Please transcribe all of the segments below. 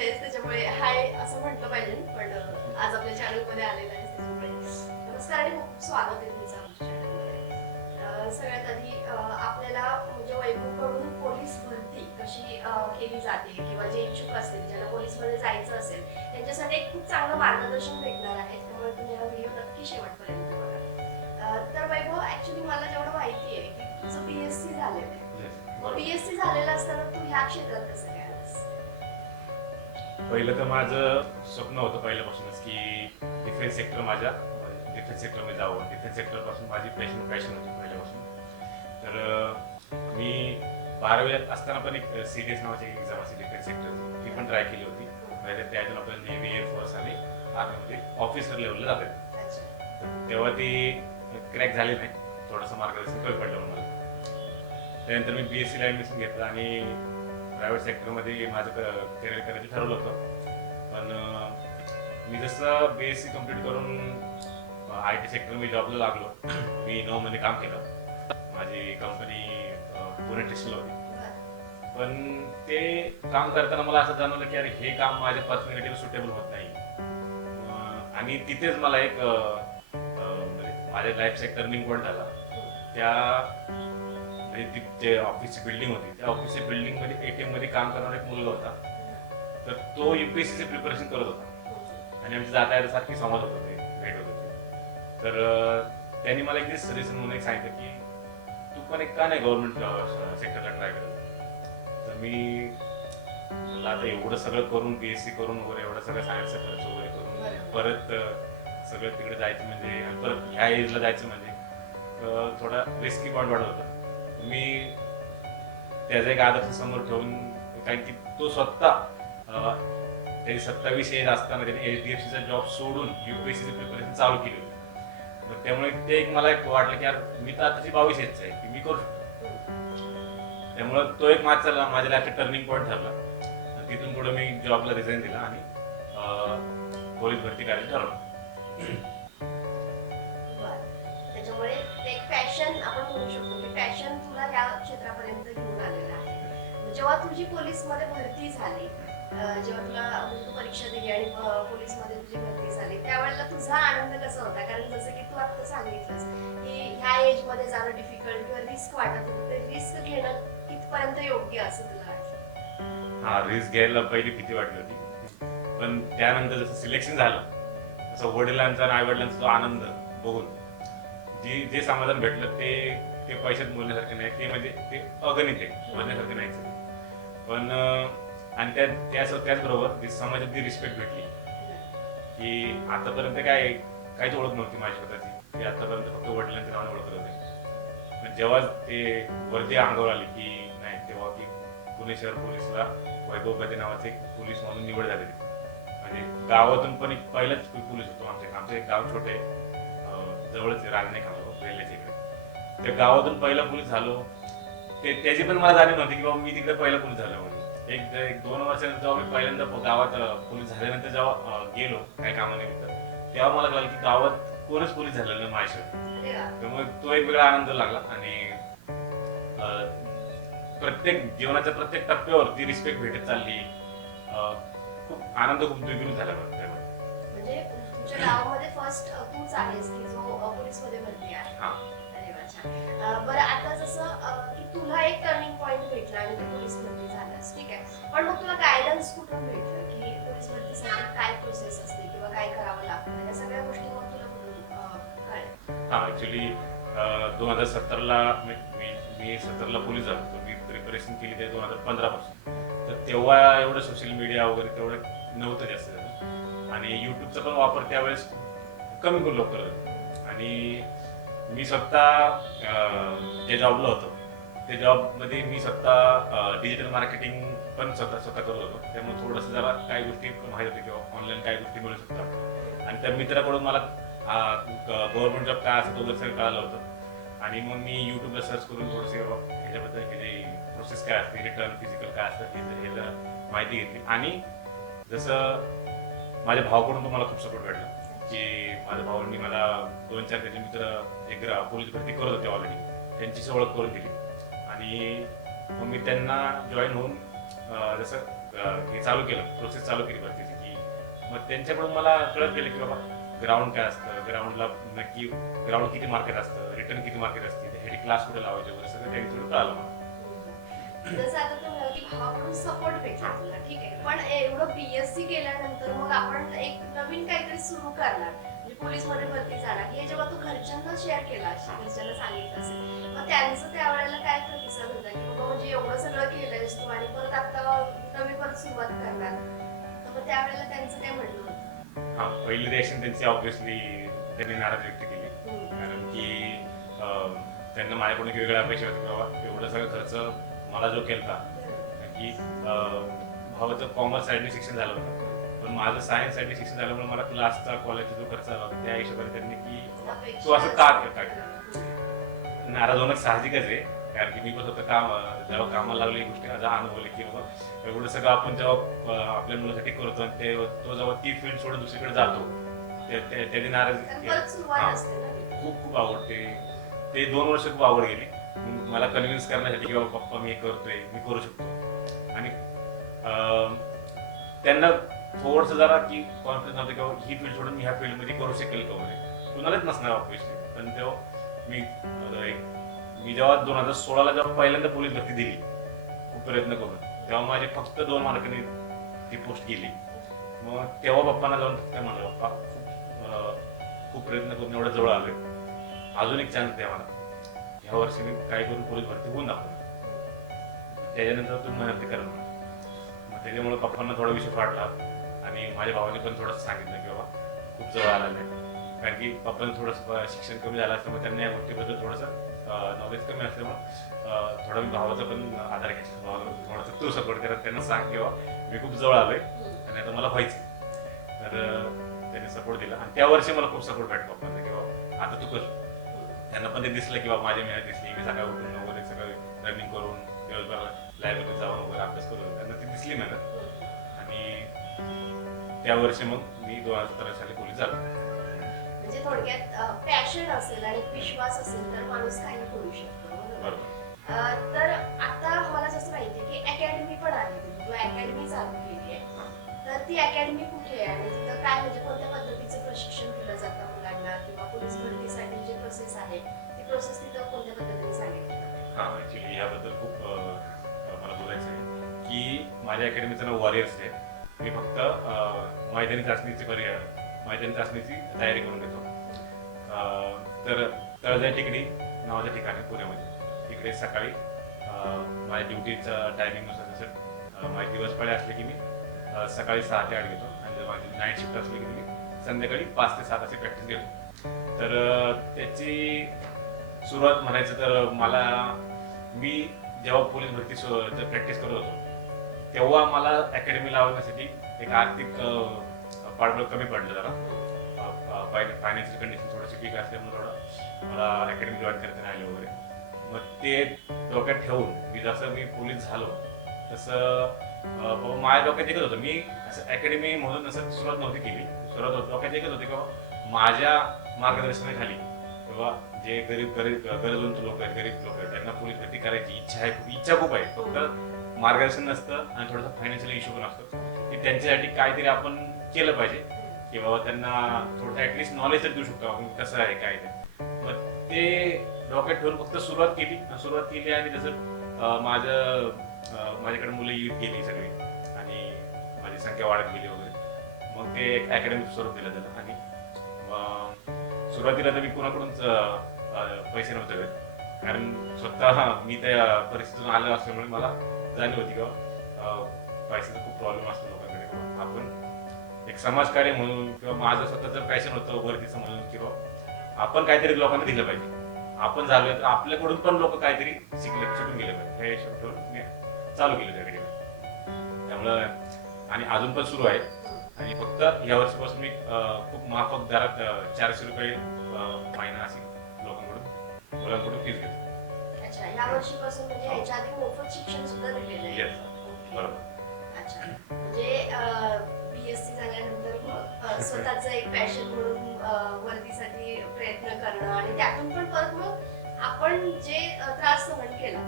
आहेस त्याच्यामुळे हाय असं म्हटलं पाहिजे, पण आज आपल्या चॅनलमध्ये आलेला आहेस त्याच्यामुळे नमस्कार आणि खूप स्वागत आहे तुमचं आमच्या चॅनलमध्ये. सगळ्यात आधी आपल्याला म्हणजे वैभवकडून पोलीस भरती कशी केली जाते किंवा जे इच्छुक असतील ज्यांना पोलीसमध्ये जायचं असेल त्यांच्यासाठी एक खूप चांगलं मार्गदर्शन भेटणार आहे, त्यामुळे तुम्ही हा व्हिडिओ नक्की शेवटपर्यंत बघा. तर वैभव, ऍक्च्युली मला जेवढं माहिती आहे की तुझं BSc झालेलं आहे. BSc झालेलं असताना तू ह्या क्षेत्रात कसं काय आलास? पहिलं तर माझं स्वप्न होतं पहिल्यापासूनच की डिफेन्स सेक्टर डिफेन्स सेक्टरमध्ये जावं. डिफेन्स सेक्टरपासून माझी पॅशन होती पहिल्यापासून. तर मी 12वीत असताना पण एक CDS नावाची एक्झाम असते डिफेन्स सेक्टरची, ती पण ट्राय केली होती. त्यातून आपल्याला नेव्ही, एअरफोर्स आणि आर्मीमध्ये ऑफिसर लेवलला जातात. तेव्हा ती क्रॅक झाली नाही, थोडंसं मार्गदर्शन कमी पडलं मला. त्यानंतर मी BScला ॲडमिशन घेतलं आणि प्रायव्हेट सेक्टरमध्ये माझं करिअर करायचं ठरवलं होतं. पण मी जसं BSc कम्प्लीट करून IT सेक्टरमध्ये जॉबला लागलो, मी 9 महिने काम केलं. माझी कंपनी पुणे स्टेशनला होती. पण ते काम करताना मला असं जाणवलं की अरे हे काम माझ्या पर्सनॅलिटीला सुटेबल होत नाही. आणि तिथेच मला एक म्हणजे माझ्या लाईफचा एक टर्निंग पॉईंट झाला. त्या म्हणजे जे ऑफिसची बिल्डिंग होती, त्या ऑफिसच्या बिल्डिंग मध्ये ATM मध्ये काम करणारा एक मुलगा होता. तर तो UPSCचे प्रिपरेशन करत होता आणि आमची जाता संवाद होत होते, भेट होत होती. तर त्यांनी मला एक दिवस सजेशन म्हणून एक सांगितलं की तू पण एक का नाही गव्हर्नमेंट सेक्टरला ट्राय करत. तर मी मला आता एवढं सगळं करून BSc करून वगैरे एवढं सगळं सायन्सचा खर्च वगैरे करून परत सगळं तिकडे जायचं म्हणजे आणि परत ह्या एजला जायचं म्हणजे थोडा रिस्की पॉईंट वाटत होता. मी त्याचा एक आदर्श समोर ठेवून, कारण की तो स्वतः त्याची 27 एज असताना त्याने HDFCचा जॉब सोडून UPSCची प्रिपरेशन चालू केली होती. तर त्यामुळे ते एक मला एक वाटलं की यार मी तर आताची 22 एजचा आहे की मी करू शकतो. त्यामुळं तो एक माझा लाईफचा टर्निंग पॉईंट ठरला. तिथून पुढे मी जॉबला रिझाईन दिला आणि पोलीस भरती करायचं ठरवलं. त्याच्यामुळे एक पॅशन आपण म्हणू शकतो की पॅशन तुला या क्षेत्रापर्यंत घेऊन आलेलं आहे. जेव्हा तुझी पोलीसमध्ये भरती झाली, जेव्हा तुला म्हणजे तू परीक्षा दिली आणि पोलीसमध्ये तुझी भरती झाली, त्यावेळेला तुझा आनंद कसा होता? कारण जसं की तू आता सांगितलंस की ह्या एज मध्ये जाणं डिफिकल्ट किंवा रिस्क वाटत होतं, ते रिस्क घेणं कितपर्यंत योग्य असं तुला वाटलं? हा, रिस्क घ्यायला पहिली भीती वाटली होती, पण त्यानंतर जसं सिलेक्शन झालं तसं वडिलांचा आणि आईवडिलांचा जो आनंद बघून जे समाधान भेटलं ते पैशात बोलण्यासारखं नाही, ते म्हणजे ते अगणित आहे, बोलण्यासारखं नाहीच. पण आणि त्याचबरोबर समाजात जी रिस्पेक्ट भेटली की आतापर्यंत काहीच ओळख नव्हती माझी स्वतःची, की आतापर्यंत फक्त वडिलांच्या नावाने ओळखत होते. पण जेव्हा ते वर्दी अंगावर आली की नाही, तेव्हा की पुणे शहर पोलीसला वैभव गदे नावाचे एक पोलीस म्हणून निवड झालेली. म्हणजे गावातून पण एक पहिलाच पोलीस होतो. आमचं एक गाव छोटे जवळच राजनाई खालो रेल्वेच्या इकडे, त्या गावातून पहिला पोलीस झालो. त्याची पण मला जाणीव नव्हती की बाबा मी तिकडे पहिला पोलीस झालो म्हणून. एक 2 वर्षानंतर जेव्हा मी पहिल्यांदा गावात पोलीस झाल्यानंतर जेव्हा गेलो काही कामानिमित्त, तेव्हा मला कळलं की गावात कोणच पोलीस झालेलं नाही माझ्याशिवाय. त्यामुळे तो एक वेगळा आनंद लागला. आणि जीवनाच्या प्रत्येक टप्प्यावर ती रिस्पेक्ट भेटत चालली. खूप आनंद, खूप द्विगुणित झाला मला. म्हणजे तुमच्या गावामध्ये फर्स्ट तूच आहेस की जो पोलीसमध्ये भरती आहे. अरे वा, छान. बरं, आता जसं की तुला एक टर्निंग पॉईंट भेटला आणि तू पोलीस भरती झालास, ठीक आहे, पण मग तुला गायडन्स कुठून भेटलं की पोलीस भरतीसाठी काय प्रोसेस असते किंवा काय करावं लागतं, या सगळ्या गोष्टी मग तुला कुठून कळल्या? हा, ऍक्च्युली 2017ला मी 17ला पोलीस झालो. मी प्रिपरेशन केली ते 2015 पासून. तर तेव्हा एवढं सोशल मीडिया वगैरे तेवढं नव्हतं जास्त, आणि युट्यूबचा पण वापर त्यावेळेस कमी लोक करत होते. आणि मी स्वतः जे जॉबला होतो ते जॉबमध्ये मी स्वतः डिजिटल मार्केटिंग पण स्वतः करत होतो. त्यामुळे थोडंसं जरा काही गोष्टी माहीत होते किंवा ऑनलाईन काही गोष्टी मिळू शकतात. आणि त्या मित्राकडून मला गव्हर्नमेंट जॉब काय असं तो सगळं कळालं होतं. आणि मग मी युट्यूबला सर्च करून थोडंसं ह्याच्याबद्दल ह्याची प्रोसेस काय असते, रिटर्न फिजिकल काय असतं हे जरा माहिती घेतली. आणि जसं माझ्या भावाकडून पण मला खूप सपोर्ट भेटला की माझ्या भावांनी मला 2-4 त्याचे मित्र एक पोलीस भरती करत होते ऑलरेडी, त्यांची ओळख करून दिली. आणि मग मी त्यांना जॉईन होऊन जसं हे चालू केलं, प्रोसेस चालू केली भरतीची, की मग त्यांच्याकडून मला कळत गेलं की बाबा ग्राउंड काय असतं, ग्राउंडला नक्की ग्राउंड किती मार्केट असतं, रिटर्न किती मार्केट असते, त्यासाठी क्लास कुठे लावायचे वगैरे सगळं त्यांच्याकडून कळालं मला. जसं आता तुम्ही म्हणाल की भावाकडून सपोर्ट भेटला तुला, ठीक आहे, पण एवढं बीएससी केल्यानंतर मग आपण एक नवीन काहीतरी सुरू करणार, म्हणजे पोलीस मध्ये भरती जाणार, हे जेव्हा तू घरच्यांना शेअर केला, घरच्यांना सांगितलं असेल, मग त्यांचं त्यावेळेला काय प्रतिसाद होता की बाबा म्हणजे एवढं सगळं केलंयस तू आणि परत आता नवी परत सुरुवात करणार, तर मग त्यावेळेला त्यांचं काय म्हणणं होतं? हा, पहिली रिएक्शन त्यांची ऑब्व्हियसली त्यांनी नाराज व्यक्त केली, कारण की त्यांना माझ्याकडून एक वेगळ्या अपेक्षा होती की बाबा एवढं सगळं खर्च मला जो केला, की भावाचं कॉमर्स साईडने शिक्षण झालं होतं, पण माझं सायन्स साईडने शिक्षण झाल्यामुळे मला क्लासचा कॉलेजचा जो खर्च आला होता त्या हिशोबाने त्यांनी की तू असं का करता, नाराज होणं साहजिकच आहे, कारण की मी पण होतं काम जेव्हा कामाला लागली गोष्टी अनुभवली की बाबा एवढं सगळं आपण जेव्हा आपल्या मुलासाठी करतो आणि तो जेव्हा ती फील्ड सोडून दुसरीकडे जातो त्याने नाराज परत सुरुवात असते ना. खूप खूप आवडते. ते 2 वर्ष खूप आवड गेली मला कन्व्हिन्स करण्यासाठी की बाबा पप्पा मी करतोय, मी करू शकतो. आणि त्यांना थोडंसं जरा की कॉन्फिडन्स नव्हतं की बाबा ही फील्ड सोडून मी ह्या फील्डमध्ये करू शकेल का वगैरे, कुणालाच नसणार ऑब्व्हियसली. पण तेव्हा मी जेव्हा 2016ला जेव्हा पहिल्यांदा पोलीस भरती दिली खूप प्रयत्न करून, तेव्हा माझे फक्त 2 मार्कांनी ती पोस्ट गेली. मग तेव्हा पप्पांना जाऊन फक्त म्हणलं पप्पा खूप प्रयत्न करून एवढं जवळ आलोय, अजून एक चान्स द्या मला, ह्या वर्षी मी काय करून पोलीस भरती होऊन दाखवणार, त्याच्यानंतर तुम्ही मेहनत करा. मग त्याच्यामुळे पप्पांना थोडा विषय वाढला आणि माझ्या भावाने पण थोडंसं सांगितलं की बाबा खूप जवळ आला नाही, कारण की पप्पांना थोडंसं शिक्षण कमी झालं असल्यामुळे त्यांना या गोष्टीबद्दल थोडंसं नॉलेज कमी असल्यामुळे थोडा मी भावाचा पण आधार घ्यायचा, भावाला थोडंसं तू सपोर्ट करत त्यांना सांग किंवा मी खूप जवळ आलोय आणि आता मला व्हायचं. तर त्यांनी सपोर्ट दिला आणि त्या वर्षी मला खूप सपोर्ट भेटला पप्पांना की बाबा आता तू कर. त्यांना पण ते दिसलं की बाबा माझी मेहनत दिसली, मी सकाळी उठून वगैरे सगळं रनिंग करून दिवसभर लायब्ररीत जाऊन वगैरे अभ्यास करून त्यांना ती दिसली मेहनत. आणि त्या वर्षी मग मी 2017 साली पोलीस झालो. म्हणजे थोडक्यात पॅशन असेल आणि विश्वास असेल तर माणूस काही करू शकतो, बरोबर? तर आता मला जसं माहितीये की अकॅडमी पण आहे, तू अकॅडमी चालू केली आहे, तर ती अकॅडमी कुठे आहे आणि तिथं काय म्हणजे कोणत्या पद्धतीचं प्रशिक्षण दिलं जातं मुलांना, किंवा पोलीस भरतीसाठी जे प्रोसेस आहे ती प्रोसेस तिथं कोणत्या पद्धतीने सांगितली? हा, ऍक्च्युली याबद्दल खूप मला बोलायचं आहे की माझ्या अकॅडमीचं नाव वॉरियर्स आहे. मी फक्त मैदानी चाचणीची तयारी करून घेतो. तर तळजाई टेकडी नावाच्या ठिकाणी पुण्यामध्ये, तिकडे सकाळी माझ्या ड्युटीचा टायमिंगनुसार जसं माझे दिवस पाळी असले की मी सकाळी 6 ते 8 घेतो आणि जर माझी नाईट शिफ्ट असली की मी संध्याकाळी 5 ते 7 अशी प्रॅक्टिस घेतो. तर त्याची सुरुवात म्हणायचं तर मी जेव्हा पोलीस भरती प्रॅक्टिस करत होतो तेव्हा मला अकॅडमी लावण्यासाठी एक आर्थिक पाठबळ कमी पडलं जरा. फायनान्शियल कंडिशन थोडीशी ठीक असल्यामुळे थोडं मला अकॅडमी जॉईन करता आली वगैरे. मग ते डोक्यात ठेवून मी पोलीस झालो तसं माझ्या डोक्यात एकच होतं, मी असं अकॅडमी म्हणून असं सुरुवात नव्हती केली. डोक्यात एकच होते किंवा माझ्या मार्गदर्शनाखाली किंवा जे गरजवंत लोक आहेत, गरीब लोक आहेत, त्यांना पोलीस भरती करायची इच्छा खूप आहे, फक्त मार्गदर्शन नसतं आणि थोडंसं फायनान्शियल इश्यू पण असतो की त्यांच्यासाठी काहीतरी आपण केलं पाहिजे की बाबा त्यांना थोडं ऍटलिस्ट नॉलेज तर देऊ शकतो आपण कसं आहे काय ते. मग ते डोक्यात ठेवून फक्त सुरुवात केली आणि जसं माझ्याकडे मुलं येत गेली सगळी आणि माझी संख्या वाढत गेली वगैरे, मग ते एक अकॅडमिक स्वरूप दिलं त्याला. आणि सुरुवातीला तर मी कोणाकडूनच पैसे नव्हते घेत, कारण स्वतः मी त्या परिस्थितीतून आलो असल्यामुळे मला जाणीव होती किंवा पैशाचा खूप प्रॉब्लेम असतो लोकांकडे. आपण एक समाजकार्य म्हणून किंवा माझं स्वतःचं पॅशन होतं भरतीचं म्हणून किंवा आपण काहीतरी लोकांना दिलं पाहिजे, आपण झालोय तर आपल्याकडून पण लोक काहीतरी शिकून गेले पाहिजे, हे हिशोब ठेवून मी चालू केलं त्याकडे. त्यामुळं आणि अजून पण सुरू आहे. आणि फक्त या वर्षीपासून मी खूप माफक दरात 400 रुपये महिना अशी मुलांकडून फीस घेतो. अच्छा, या वर्षीपासून म्हणजे ह्याच्या आधी मोफत शिक्षण सुद्धा दिलेलं आहे? Yes, बरोबर. अच्छा, म्हणजे बीएससी झाल्यानंतर मग स्वतःचं एक पॅशन म्हणून वर्दीसाठी प्रयत्न करणं आणि त्यातून पण परत मग आपण जे त्रास सहन केला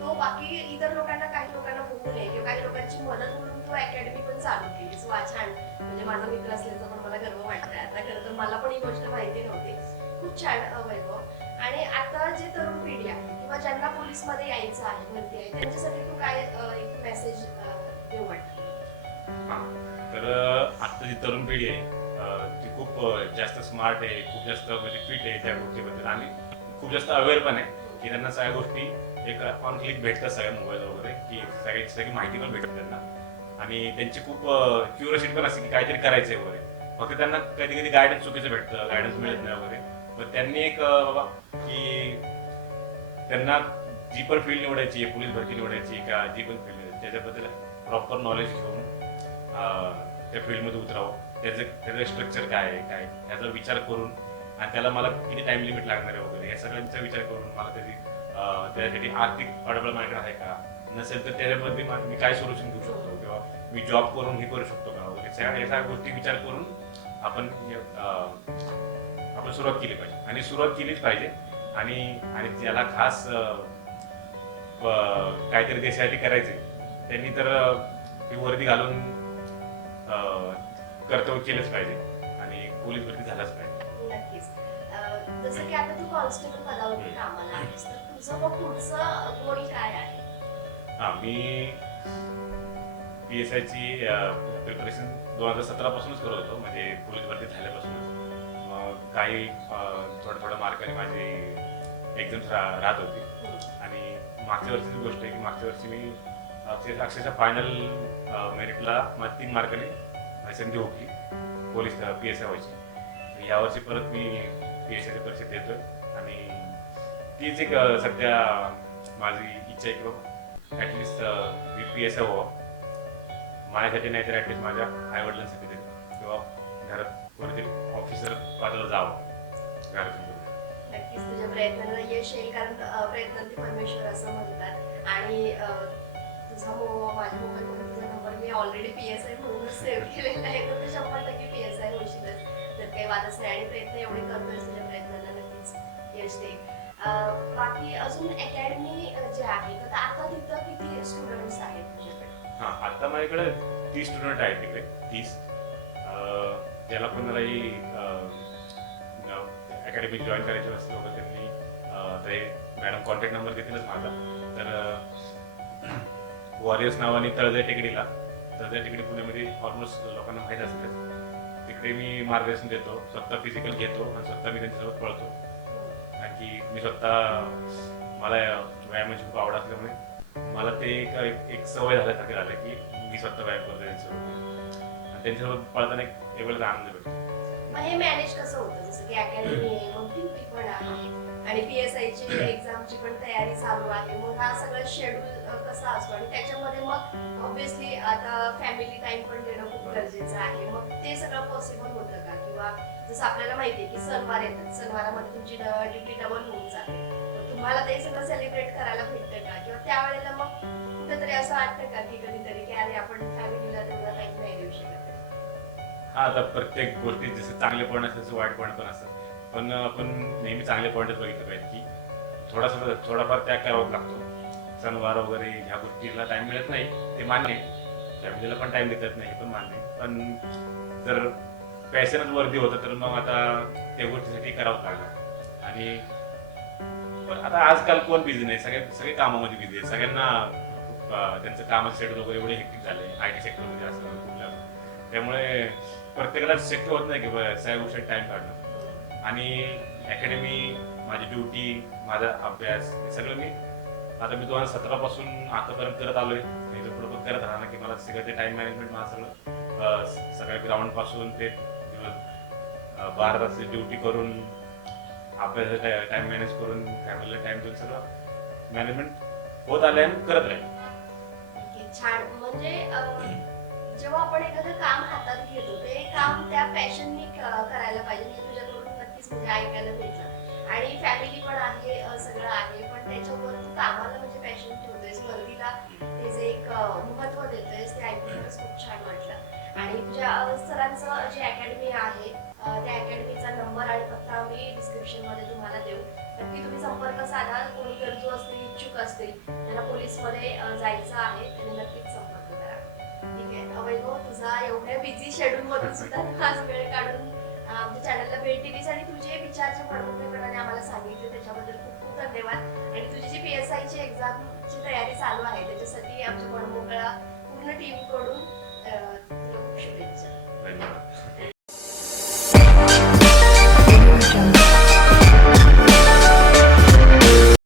तो बाकी इतर लोकांना, काही लोकांना होऊ नये किंवा काही लोकांची मदत म्हणून तू अकॅडमी पण चालू केलीस. वा छान, म्हणजे माझा मित्र असल्याचा पण मला गर्व वाटतंय. आता खरं तर मला पण ही गोष्ट माहिती नव्हती. खूप छान वैभव. आणि आता जे तरुण पिढी आहे किंवा ज्यांना पोलीसमध्ये यायचं आहे, भरती आहे, त्यांच्यासाठी तू काय एक मेसेज देऊ वाटतं? हा, तर आता जी तरुण पिढी आहे ती खूप जास्त स्मार्ट आहे, खूप जास्त म्हणजे फिट आहे त्या गोष्टीबद्दल आणि खूप जास्त अवेअर पण आहे की त्यांना सगळ्या गोष्टी एक ऑन क्लिक भेटतात सगळ्या मोबाईल वगैरे, की सगळी माहिती पण भेटते त्यांना. आणि त्यांची खूप क्युरियोसिटी पण असते की काहीतरी करायचंय वगैरे. फक्त त्यांना कधी कधी गायडन्स चुकीचं भेटतं, गायडन्स मिळत नाही वगैरे. पण त्यांनी एक बाबा की त्यांना जी पण फील्ड निवडायची आहे, पोलीस भरती निवडायची का जी पण फील्ड आहे त्याच्याबद्दल प्रॉपर नॉलेज घेऊन त्या फील्डमध्ये उतरावं. त्याचं स्ट्रक्चर काय आहे, काय त्याचा विचार करून आणि त्याला मला किती टाइम लिमिट लागणार आहे वगैरे या सगळ्यांचा विचार करून मला त्यासाठी आर्थिक पाठबळ माझ्याकडे आहे का, नसेल तर त्याच्यामध्ये मी काय सोल्युशन घेऊ शकतो किंवा मी जॉब करून हे करू शकतो का वगैरे या सगळ्या गोष्टी विचार करून आपण सुरुवात केली पाहिजे. आणि सुरुवात केलीच पाहिजे. आणि ज्याला खास काहीतरी देशासाठी करायचंय त्यांनी तर ती वर्दी घालून कर्तव्य केलंच पाहिजे आणि पोलीस भरती झालाच पाहिजे. नक्कीच. जसं की आता तू कॉन्स्टेबल पदावरती कामाला आहेस, तर तुझं मग पुढचं गोल काय आहे? हा, मी PSI ची प्रिपरेशन 2017 पासूनच करत होतो, म्हणजे पोलीस भरती झाल्यापासूनच. मग काही थोड्या मार्काने माझी एक्झाम्स राहत होती. आणि मागच्या वर्षीची गोष्ट आहे की मागच्या वर्षी मी अक्षरशः फायनल मेरिटला मला 3 मार्काने संधी हुकली पोलीस PSI व्हायची. यावर्षी परत मी PSI ची परीक्षा देतोय आणि तीच एक सध्या माझी इच्छा आहे की बाबा ॲटलिस्ट मी PSI व्हावं. माझ्यासाठी नाही तर ॲटलिस्ट माझ्या आईवडिलांसाठी तरी किंवा घरात कोणीतरी ऑफिसर पदाला जावं घरातून. नक्कीच तुझ्या प्रयत्नांना यश येईल, कारण प्रयत्नांती परमेश्वर असं म्हणतात. आणि तुझा माझ्या मोबाईलमध्ये तुझा नंबर मी ऑलरेडी PSI म्हणूनच सेव्ह केलेला आहे, तर ते 100% PSI होशीलच, तर काही वादच नाही. आणि प्रयत्न एवढे करतोय, तुझ्या प्रयत्नांना नक्कीच यश देईल. बाकी अजून अकॅडमी जे आहे, तर आता तिथं किती स्टुडंट्स आहेत तुझ्याकडे? हा, आता माझ्याकडे 30 स्टुडंट आहेत तिकडे. 30 ज्याला कोणालाही अकॅडमी जॉईन करायची असतील वगैरे त्यांनी ते मॅडम कॉन्टॅक्ट नंबर देतीलच माझा. तर वॉरियर्स नावाने तळजाई टेकडी पुण्यामध्ये ऑलमोस्ट लोकांना माहीत असतं. तिकडे मी मार्गदर्शन देतो, स्वतः फिजिकल घेतो आणि स्वतः मी त्यांच्यासोबत पळतो. कारण की मी स्वतः मला व्यायामाची खूप आवड असल्यामुळे मला ते एक सवय झाल्यासारखं झालं की मी स्वतः व्यायाम करतो त्यांच्यासोबत आणि त्यांच्यासोबत पळताना एक वेगळाच आनंद भेटतो. मग हे मॅनेज कसं होतं? जसं की अकॅडमी आहे, मग ड्युटी पण आहे आणि PSI ची एक्झामची पण तयारी चालू आहे. मग हा सगळं शेड्यूल कसा असतो? आणि त्याच्यामध्ये मग ऑब्व्हियसली आता फॅमिली टाइम पण देणं खूप गरजेचं आहे. मग ते सगळं पॉसिबल होतं का? किंवा जसं आपल्याला माहिती आहे की सणवार येतात, सणवारामध्ये तुमची ड्युटी डबल होऊन जाते, तर तुम्हाला ते सगळं सेलिब्रेट करायला भेटतं का? किंवा त्यावेळेला मग कुठेतरी असं वाटतं का की कधीतरी की अरे आपण फॅमिलीला तेवढा टाइम नाही देऊ शकत? हा, आता प्रत्येक गोष्टी जसं चांगले पॉईंट असतात तसं वाईट पॉईंट पण असतात. पण आपण नेहमी चांगले पॉईंटच बघितले पाहिजे की थोडाफार त्याग करावाच लागतो. सणवार वगैरे ह्या गोष्टीला टाइम मिळत नाही ते मान्य आहे, फॅमिलीला पण टाइम देता येत नाही हे पण मान्य आहे. पण जर पॅशनच वर्दी होतं तर मग आता त्या गोष्टीसाठी करावंच लागणार. आणि पण आता आजकाल कोण बिझी नाही, सगळे कामामध्ये बिझी आहे. सगळ्यांना त्यांचं कामाचं शेड्यूल वगैरे एवढे हेक्टिक झाले IT सेक्टरमध्ये असं कुठल्या, त्यामुळे प्रत्येकाला शक्य होत नाही की सगळ्या गोष्टी टाइम काढणं. आणि अकॅडमी, माझी ड्युटी, माझा अभ्यास हे सगळं मी 2017 पासून आतापर्यंत करत आलोय. याच्या पुढे पण करत राहणार की मला सगळं ते टाइम मॅनेजमेंट मला सगळ्या ग्राउंड पासून ते 12 तास ड्युटी करून अभ्यासाचा टाइम मॅनेज करून फॅमिलीला टाइम देऊन सगळं मॅनेजमेंट होत आलंय आणि करत राहील. छान. म्हणजे जेव्हा आपण एखादं काम हातात घेतो ते काम त्या पॅशननी करायला पाहिजे. हे तुझ्याकडून नक्कीच म्हणजे ऐकायला भेटलं. आणि फॅमिली पण आहे, सगळं आहे, पण त्याच्यावर तू कामाला म्हणजे पॅशन ठेवतोयस, वर्दीला ते जे एक महत्त्व देतोयस, ते ऐकूनच खूप छान वाटलं. आणि तुझ्या सरांचं जे अकॅडमी आहे त्या अकॅडमीचा नंबर आणि पत्ता मी डिस्क्रिप्शनमध्ये तुम्हाला देऊ. नक्की तुम्ही संपर्क साधा. कोणी गरजू असतील इच्छुक असतील त्यांना पोलीसमध्ये जायचं आहे त्यांनी नक्कीच संपर्क करा. ठीक आहे वैभव, तुझा एवढ्या बिझी शेड्यूल मधून सुद्धा तू आज वेळ काढून आमच्या चॅनलला भेट दिलीस आणि तुझे विचार जे मनमोकळेपणाने आम्हाला सांगितले त्याच्याबद्दल खूप खूप धन्यवाद. आणि तुझी जी PSI ची एक्झामची तयारी चालू आहे त्याच्यासाठी आमच्या मनमोकळा पूर्ण टीम कडून तुला खूप शुभेच्छा. धन्यवाद.